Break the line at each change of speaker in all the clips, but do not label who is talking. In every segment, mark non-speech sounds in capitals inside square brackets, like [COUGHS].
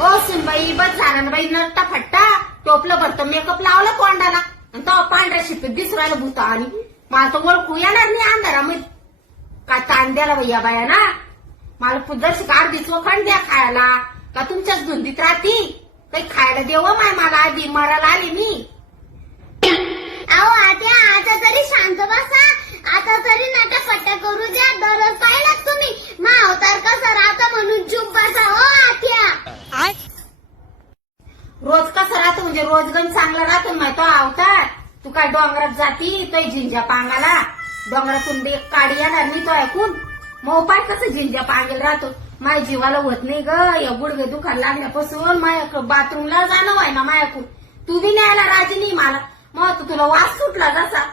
ओ सुनबाई बस झाला ना बाई नट्टा फट्टा. टोपलं भरतं मेकअप लावलं कोंडाला आणि तो पांढऱ्या शिपीत दिसरायला भूत आणि मला तो ओळखू येणार नाही अंधारा काय तांद्याला भैया बाया ना मला पुदरशी अर्धी चोखंड द्या खायला. का तुमच्याच धुंदीत राहती? काही खायला देव माय मला आधी मरायला आली मी. [COUGHS]
अहो आता आता तरी शांत बसा आता तरी नाटापट्टा करू द्या दररोज पाहिलात तुम्ही मा अवतार कसा राहता म्हणून चुप बसा हो आत्या
रोज कसं राहतो म्हणजे रोज गण चांगला राहतो माय तो अवतार. तू काय डोंगरात जाती? तो झिंजा पांगाला. डोंगरातून एक काडी येणार नाही तो ऐकून. मग पाय कसं झिंजा पांगेल राहतो? माय जीवाला होत नाही ग. या गुडघे दुखायला लागल्यापासून माय बाथरूमला जाणं व्हाय ना मायाकून तू बी न्यायला राजी नाही मला. मग तू तुला वास सुटला जसा.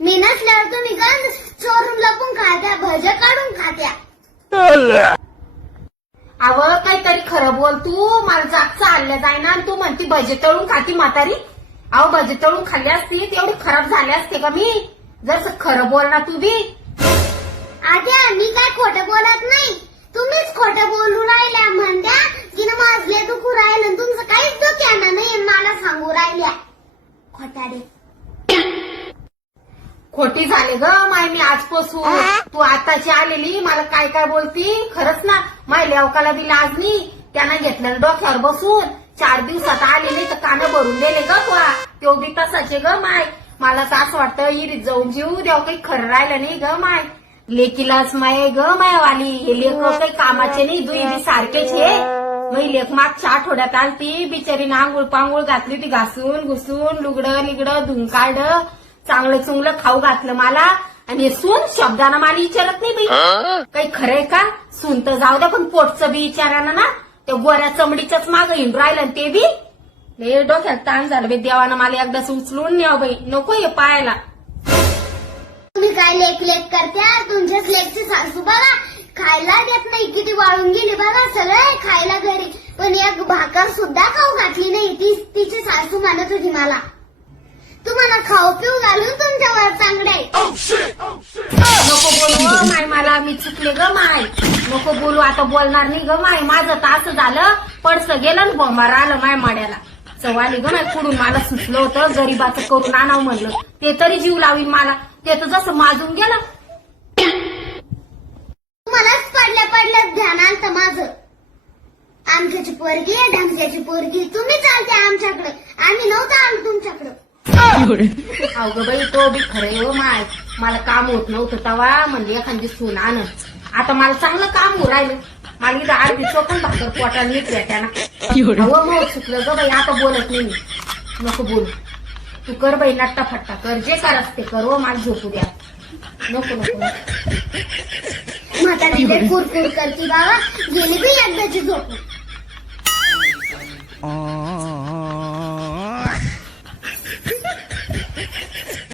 मी नसल्यावर तुम्ही गंज चोरून लपून खात्या भज काढून खात्या.
खरं बोल तू मला जाग चालल्या जायना आणि तू म्हणती भजे तळून खाती म्हातारी. अहो भजे तळून खाल्ली असती तेवढी खराब झाली असते का मी? जर खरं बोल ना तू बी.
आत्या मी काय खोटं बोलत नाही. तुम्हीच खोटं बोलू राहिल्या म्हणत्या की ना माझले दुखू राहिलं तुमचं काहीच दुख्यानं नाही मला सांगू राहिल्या. खोटाडे
खोटी झाले ग माय मी आजपासून. तू आताची आलेली मला काय काय बोलती? खरंच ना माय लेवकाला बी लाज नाही त्यानं घेतलं डोक्यावर बसून चार दिवसात आलेली तर कानं भरून दिले ग तुला तो बी तसाचे ग माय? मला तर असं वाटतं इरीत जाऊन जीव देव काही खरं राहिलं नाही ग माय. लेकीलाच माय ग मायवाली. हे लेख काही कामाचे नाही दुई बी सारखेच हे. मी लेख मागच्या आठवड्यात आलती बिचारीनं आंघोळ पांघोळ घातली ती घासून घुसून लुगडं लिगडं धुन काढलं चांगलं चुंगलं खाऊ घातलं मला. आणि हे सून शब्दानं मला विचारत नाही बाई. काही खरंय का? सून तर जाऊ द्या पण पोटचं बी विचारानं ना. त्या गोऱ्या चमडीच्याच माग हिंड राहिलं आणि ते बी लय डोक्यात ताण झालं बाई देवानं मला एकदाच उचलून न्याव बाई. नको हे पायाला.
तुम्ही काय लेख लेख करत्या तुमच्याच लेखचे सासू बघा खायला देत नाही किती वाळून गेली बघा सगळं खायला घरी. पण एक भाकर सुद्धा खाऊ घातली नाही ती तिची सासू म्हणत होती मला. तुम्हाला खाऊ पिऊ घालून तुमच्यावर चांगलं आहे
नको बोलू ग माय मला मी चुकले ग माय. नको बोलू आता बोलणार नाही ग माय. माझं तर असं झालं पडसं गेलं बोंबार आलं माय माड्याला. चव्हाली ग माय कुडून मला सुचलं होतं गरीबाचं करून आणावं म्हणलं. ते तरी जीव लावीन मला. ते तर जसं माजून गेलं.
तुम्हालाच पडल्या पडल्या ध्यान आलतं माझं. आमच्याची पोरगी आहे ढमक्याची पोरगी. तुम्ही चालते आमच्याकडे. आम्ही नव्हतं आलो तुमच्याकडे.
अवघ बाई तो बी खरंय हो माय. मला काम होत नव्हतं तवा म्हणजे एखादी सून आण. आता मला चांगलं काम होऊ राहिलं. मला इथं अर्धी चोखण भाकर पोटाला निघल्या त्यानं. मग चुकलं ग बाई आता बोलत नाही मी. नको बोलू. तू कर बाई नट्टा फट्टा कर. जे करस ते कर हो मला झोपू द्या. नको नको.
म्हातारी कुरकुर करती बाबा. गेली बी एकदाची झोप